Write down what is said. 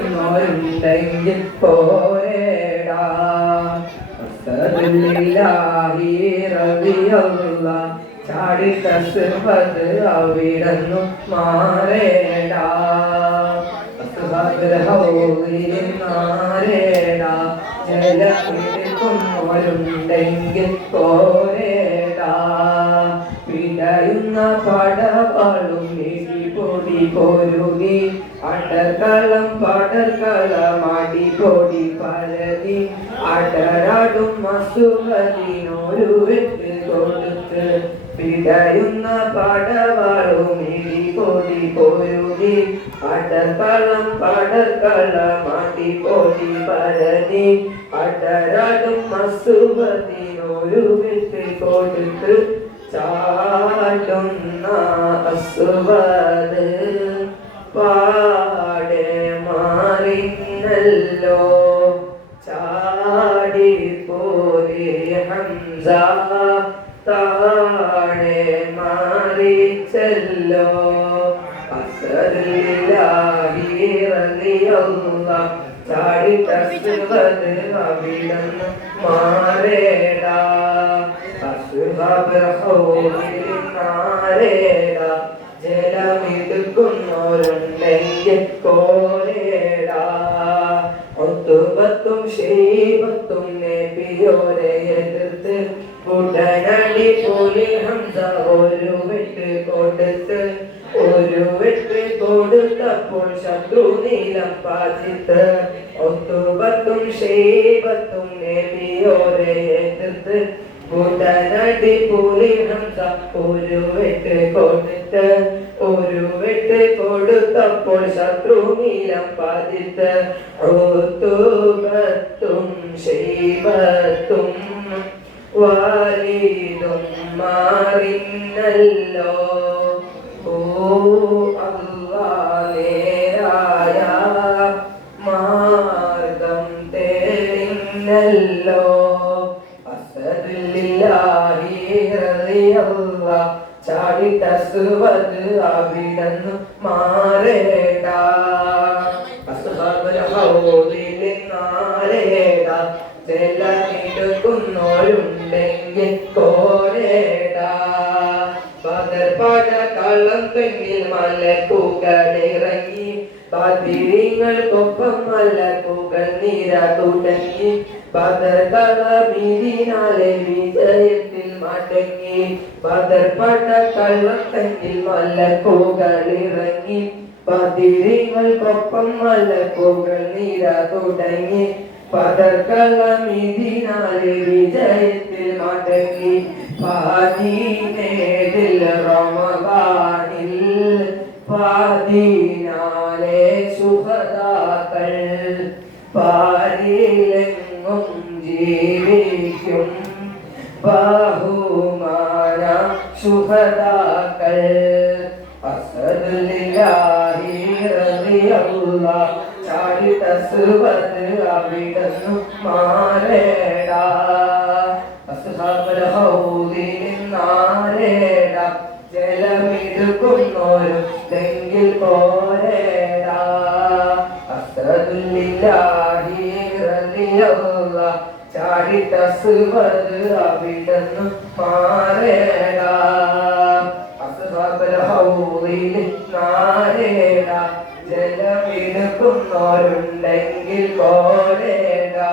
ജലമിടുക്കുന്നവരുണ്ടെങ്കിൽ പോരേടാ ചാടി കസുപത് അവിടന്നു മാറേടാ ജലമിടുക്കുന്നവരുണ്ടെങ്കിൽ പോരേടാ. പിടയുന്ന പടവാളും പൊടി പൊരുകി അടർക്കളം പടർക്കളം അടിപൊടി പരതി. അടരാടും മസുമതിനൊരു വെട്ട് കൊടുത്ത് പിടയുന്ന പടവാളും ഇടി പൊടി പൊരുകി അടർക്കളം പടർക്കളം പൊടി പരതി. അടരാടും മസുമതിനൊരു വെട്ട് കൊടുത്ത് ചാടുന്ന അസുവത് പാടെ മാറിന്നല്ലോ ചാടി പോരി ഹംസ താഴെ മാറിച്ചല്ലോ. ചാടി തസുവത് അവിടന്ന് മാറേടാ ജലമിടുക്കുന്നവരുണ്ടെങ്കിൽ കോരേടാ ഒത്തുപത്തും ഷീപത്തും നേപ്പിയോരെ എതിർത്ത് ഉടനടി പോയി ഹംസ ഒരു വെട്ട് കൊടുത്ത് ഒരു വെട്ട് കൊടുത്തപ്പോൾ ശത്രു നീലം പാചിത്ത് ഒത്തുപത്തും ഷീപത്തും നേപ്പിയോരെ എതിർത്ത് ഉടനടി പുലിഹംസ ഒരു വെട്ട് കൊടുത്ത് ഒരു വെട്ട് കൊടുത്തപ്പോൾ ശത്രു നീലം പതിത്ത് ഒത്തുപത്തും ശൈവത്തും വാലിതും മാറിന്നല്ലോ ഓ അല്ലാ ചാടി തസുവത് അവിടന്ന് മാറേടാ. നാരേടാ ജലമിടുക്കുന്നോരുണ്ടെങ്കിൽ കോരേടാ പതർപാട കള്ളം പെണ്ണിൽ മലക്കുകളിറങ്ങി. ബദിരിങ്ങൾക്കൊപ്പം മലക്കുകൾ നിര തുടങ്ങി ബദർകളമിതിനാലെ വിജയത്തിൽ മടങ്ങി. ബദർപട കള്ളത്തങ്കിൽ മലക്കുകളിറങ്ങി ബദിരിങ്ങൾക്കൊപ്പം മലക്കുകൾ നിര തുടങ്ങി. പതർകളമിതിനാലെ വിജയത്തിൽ മടങ്ങി. പാതീനേതിൽ റമദാനിൽ പാതീനാലെ പാരിലെങ്ങും ജീവിക്കും. ബാഹുമാന സുഖതാക്കൾ അസദില്ലാഹി റളിയല്ലാഹ് ചാടി റളിയല്ലാഹ് ചാടി തസ്വത് അവിടന്നു മാറേടാ. അസ്ഹാബൽ ഹൗദിൽ നാരേടാ ജലമിടുക്കുന്നോരുണ്ടെങ്കിൽ പോരേടാ